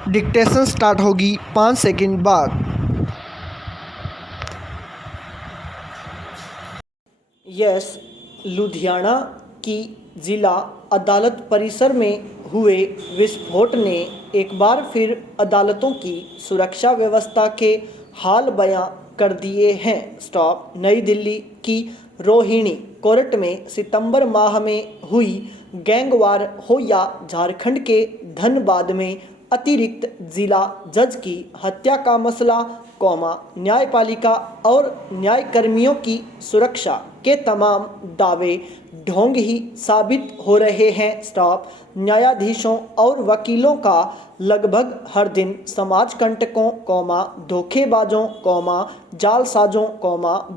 Dictation start होगी 5 second बाद। Yes, Ludhiana की जिला अदालत परिसर में हुए विस्फोट ने एक बार फिर अदालतों की सुरक्षा व्यवस्था के हाल बयां कर दिए हैं। स्टॉप। नई दिल्ली की रोहिणी कोर्ट में सितंबर माह में हुई गैंगवार हो या झारखंड के धनबाद में अतिरिक्त जिला जज की हत्या का मसला, न्यायपालिका और न्यायकर्मियों की सुरक्षा के तमाम दावे ढोंग ही साबित हो रहे हैं। स्टॉप। न्यायाधीशों और वकीलों का लगभग हर दिन समाज कंटकों, धोखेबाजों, जालसाजों,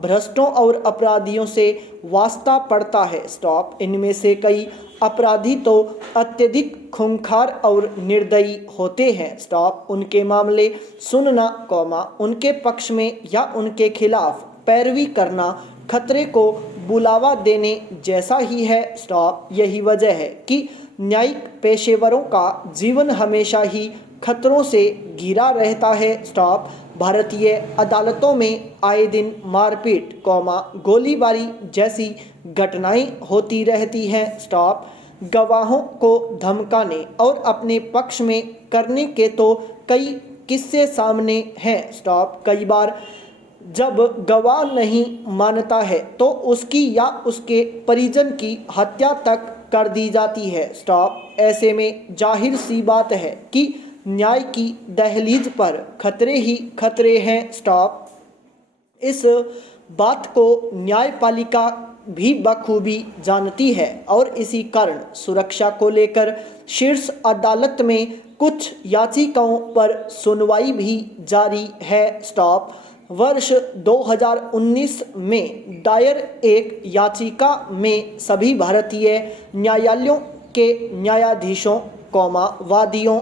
भ्रष्टों और अपराधियों से वास्ता पड़ता है। स्टॉप। इनमें से कई अपराधी तो अत्यधिक खूंखार और निर्दयी होते हैं। स्टॉप। उनके मामले सुनना, उनके पक्ष में या उनके खिलाफ पैरवी करना खतरे को बुलावा देने जैसा ही है। स्टॉप। यही वजह है कि न्यायिक पेशेवरों का जीवन हमेशा ही खतरों से घिरा रहता है। स्टॉप। भारतीय अदालतों में आए दिन मारपीट, गोलीबारी जैसी घटनाएं होती रहती हैं। स्टॉप। गवाहों को धमकाने और अपने पक्ष में करने के तो कई किस्से सामने हैं। स्टॉप। कई बार जब गवाह नहीं मानता है तो उसकी या उसके परिजन की हत्या तक कर दी जाती है। स्टॉप। ऐसे में जाहिर सी बात है कि न्याय की दहलीज पर खतरे ही खतरे हैं। स्टॉप। इस बात को न्यायपालिका भी बखूबी जानती है और इसी कारण सुरक्षा को लेकर शीर्ष अदालत में कुछ याचिकाओं पर सुनवाई भी जारी है। स्टॉप। वर्ष 2019 में दायर एक याचिका में सभी भारतीय न्यायालयों के न्यायाधीशों, वादियों,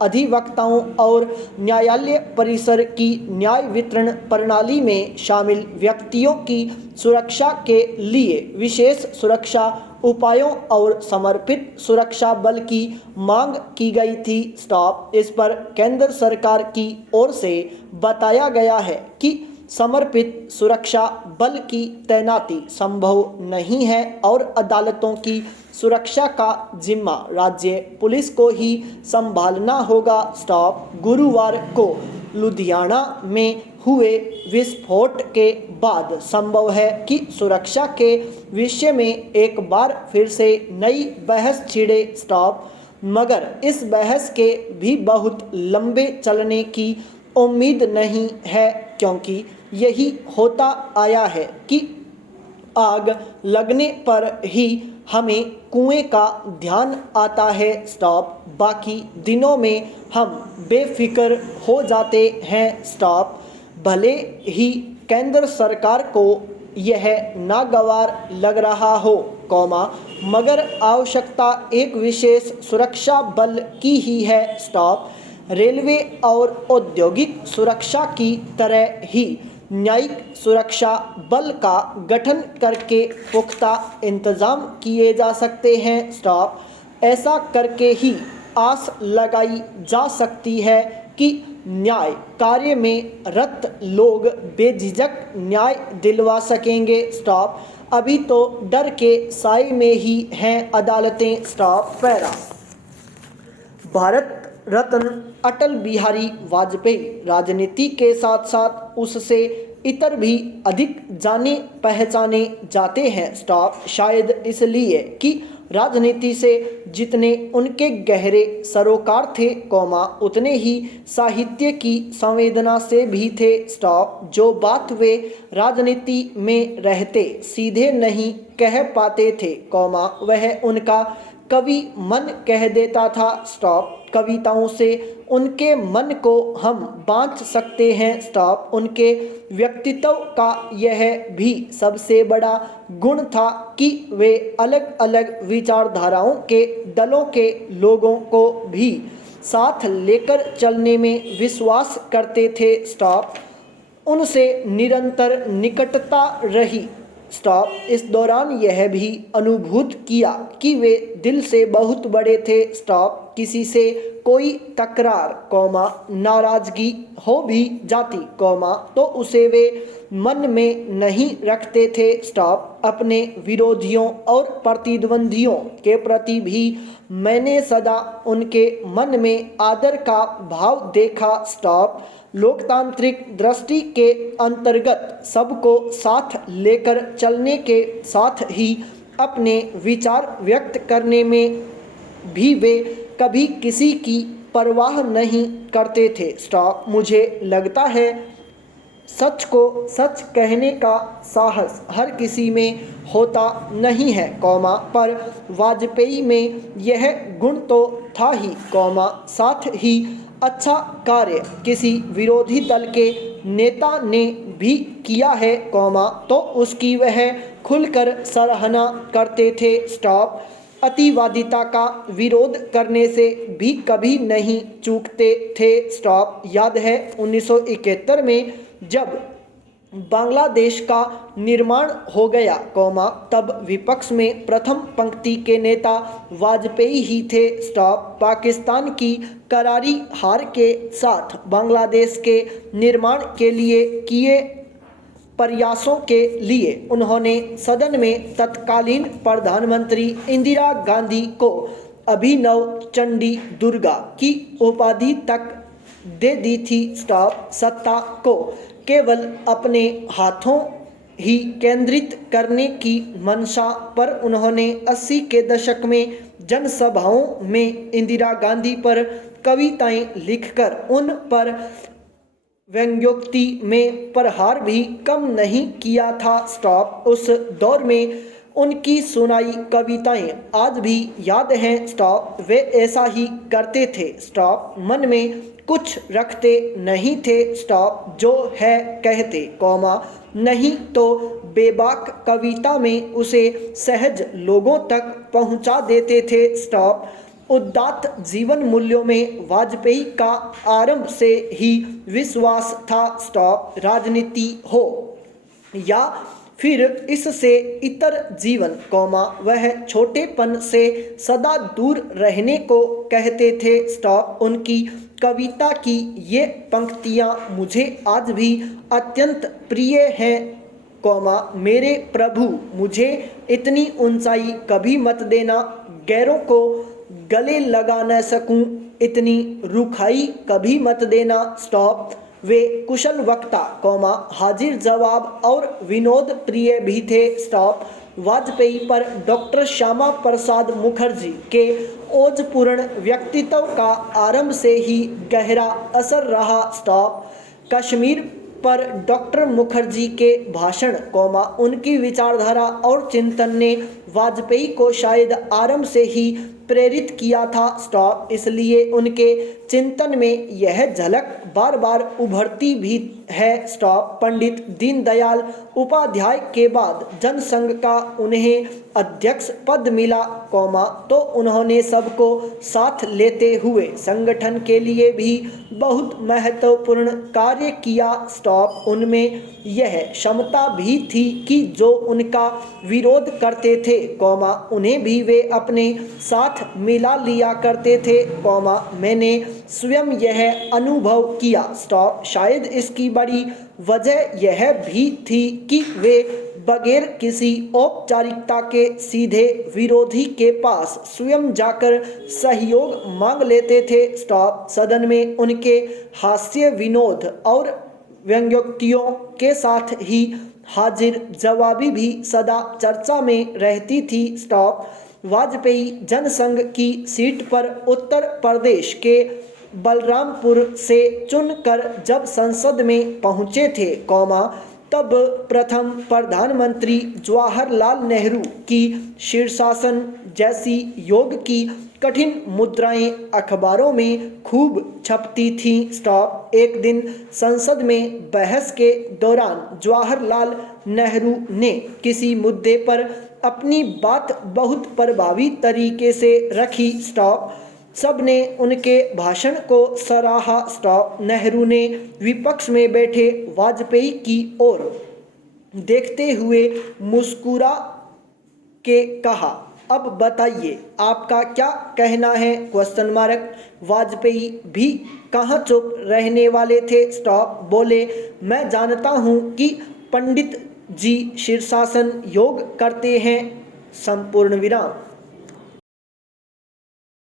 अधिवक्ताओं और न्यायालय परिसर की न्याय वितरण प्रणाली में शामिल व्यक्तियों की सुरक्षा के लिए विशेष सुरक्षा उपायों और समर्पित सुरक्षा बल की मांग की गई थी। स्टॉप। इस पर केंद्र सरकार की ओर से बताया गया है कि समर्पित सुरक्षा बल की तैनाती संभव नहीं है और अदालतों की सुरक्षा का जिम्मा राज्य पुलिस को ही संभालना होगा। स्टॉप। गुरुवार को लुधियाना में हुए विस्फोट के बाद संभव है कि सुरक्षा के विषय में एक बार फिर से नई बहस छिड़े। स्टॉप। मगर इस बहस के भी बहुत लंबे चलने की उम्मीद नहीं है, क्योंकि यही होता आया है कि आग लगने पर ही हमें कुएं का ध्यान आता है। स्टॉप। बाकी दिनों में हम बेफिक्र हो जाते हैं। स्टॉप। भले ही केंद्र सरकार को यह नागवार लग रहा हो, मगर आवश्यकता एक विशेष सुरक्षा बल की ही है। स्टॉप। रेलवे और औद्योगिक सुरक्षा की तरह ही न्यायिक सुरक्षा बल का गठन करके पुख्ता इंतजाम किए जा सकते हैं। स्टॉप। ऐसा करके ही आस लगाई जा सकती है कि न्याय कार्य में रत लोग बेझिझक न्याय दिलवा सकेंगे। स्टॉप। अभी तो डर के साए में ही हैं अदालतें। स्टॉप। पैरा। भारत रत्न अटल बिहारी वाजपेयी राजनीति के साथ साथ उससे इतर भी अधिक जाने पहचाने जाते हैं। स्टॉप। शायद इसलिए कि राजनीति से जितने उनके गहरे सरोकार थे, उतने ही साहित्य की संवेदना से भी थे। स्टॉप। जो बात वे राजनीति में रहते सीधे नहीं कह पाते थे, वह उनका कवि मन कह देता था। स्टॉप। कविताओं से उनके मन को हम बांध सकते हैं। स्टॉप। उनके व्यक्तित्व का यह भी सबसे बड़ा गुण था कि वे अलग अलग विचारधाराओं के दलों के लोगों को भी साथ लेकर चलने में विश्वास करते थे। स्टॉप। उनसे निरंतर निकटता रही। स्टॉप। इस दौरान यह भी अनुभूत किया कि वे दिल से बहुत बड़े थे, स्टॉप। किसी से कोई तकरार, कौमा, नाराजगी हो भी जाती, कौमा, तो उसे वे मन में नहीं रखते थे, स्टॉप। अपने विरोधियों और प्रतिद्वंदियों के प्रति भी मैंने सदा उनके मन में आदर का भाव देखा, स्टॉप। लोकतांत्रिक दृष्टि के अंतर्गत सबको साथ लेकर चलने के साथ ही अपने विचार व्यक्त करने में भी वे कभी किसी की परवाह नहीं करते थे, स्टॉप। मुझे लगता है सच को सच कहने का साहस हर किसी में होता नहीं है, कौमा, पर वाजपेयी में यह गुण तो था ही, कौमा। साथ ही अच्छा कार्य किसी विरोधी दल के नेता ने भी किया है, कौमा, तो उसकी वह खुलकर सराहना करते थे, स्टॉप। अतिवादिता का विरोध करने से भी कभी नहीं चूकते थे, स्टॉप। याद है 1971 में जब बांग्लादेश का निर्माण हो गया, कौमा, तब विपक्ष में प्रथम पंक्ति के नेता वाजपेयी ही थे, स्टॉप। पाकिस्तान की करारी हार के साथ बांग्लादेश के निर्माण के लिए किए प्रयासों के लिए उन्होंने सदन में तत्कालीन प्रधानमंत्री इंदिरा गांधी को अभिनव चंडी दुर्गा की उपाधि तक दे दी थी, स्टॉप। सत्ता को केवल अपने हाथों ही केंद्रित करने की मंशा पर उन्होंने 80 के दशक में जनसभाओं में इंदिरा गांधी पर कविताएं लिखकर उन पर व्यंग्योक्ति में प्रहार भी कम नहीं किया था, स्टॉप। उस दौर में उनकी सुनाई कविताएं आज भी याद हैं, स्टॉप। वे ऐसा ही करते थे, स्टॉप। मन में कुछ रखते नहीं थे, स्टॉप। जो है कहते, कौमा, नहीं तो बेबाक कविता में उसे सहज लोगों तक पहुंचा देते थे, स्टॉप। उदात्त जीवन मूल्यों में वाजपेयी का आरंभ से ही विश्वास था, स्टॉप। राजनीति हो या फिर इससे इतर जीवन, कौमा, वह छोटेपन से सदा दूर रहने को कहते थे, स्टॉप। उनकी कविता की ये पंक्तियाँ मुझे आज भी अत्यंत प्रिय हैं, कौमा। मेरे प्रभु, मुझे इतनी ऊंचाई कभी मत देना, गैरों को गले लगा न सकूं, इतनी रुखाई कभी मत देना, स्टॉप। वे कुशल वक्ता, कौमा, हाजिर जवाब और विनोद प्रिय भी थे, स्टॉप। वाजपेयी पर डॉक्टर श्यामा प्रसाद मुखर्जी के ओजपूर्ण व्यक्तित्व का आरंभ से ही गहरा असर रहा, स्टॉप। कश्मीर पर डॉक्टर मुखर्जी के भाषण, कौमा, उनकी विचारधारा और चिंतन ने वाजपेयी को शायद आरंभ से ही प्रेरित किया था, स्टॉप। इसलिए उनके चिंतन में यह झलक बार बार उभरती भी है, स्टॉप। पंडित दीनदयाल उपाध्याय के बाद जनसंघ का उन्हें अध्यक्ष पद मिला, कौमा, तो उन्होंने सबको साथ लेते हुए संगठन के लिए भी बहुत महत्वपूर्ण कार्य किया, स्टॉप। उनमें यह क्षमता भी थी कि जो उनका विरोध करते थे, कौमा, उन्हें भी वे अपने साथ मिला लिया करते थे, कौमा। मैंने स्वयं यह अनुभव किया, स्टॉप। शायद इसकी बड़ी वजह यह भी थी कि वे बगैर किसी औपचारिकता के सीधे विरोधी के पास स्वयं जाकर सहयोग मांग लेते थे, स्टॉप। सदन में उनके हास्य विनोद और व्यंग्योक्तियों के साथ ही हाजिर जवाबी भी सदा चर्चा में रहती थी, स्टॉप। वाजपेयी जनसंघ की सीट पर उत्तर प्रदेश के बलरामपुर से चुनकर जब संसद में पहुंचे थे, कौमा, तब प्रथम प्रधानमंत्री जवाहरलाल नेहरू की शीर्षासन जैसी योग की कठिन मुद्राएं अखबारों में खूब छपती थीं, स्टॉप। एक दिन संसद में बहस के दौरान जवाहरलाल नेहरू ने किसी मुद्दे पर अपनी बात बहुत प्रभावी तरीके से रखी, स्टॉप। सबने उनके भाषण को सराहा, स्टॉप। नेहरू ने विपक्ष में बैठे वाजपेयी की ओर देखते हुए मुस्कुरा के कहा, अब बताइए आपका क्या कहना है? Question mark. वाजपेयी भी कहाँ चुप रहने वाले थे, स्टॉप। बोले मैं जानता हूँ कि पंडित जी शीर्षासन योग करते हैं, संपूर्ण विराम।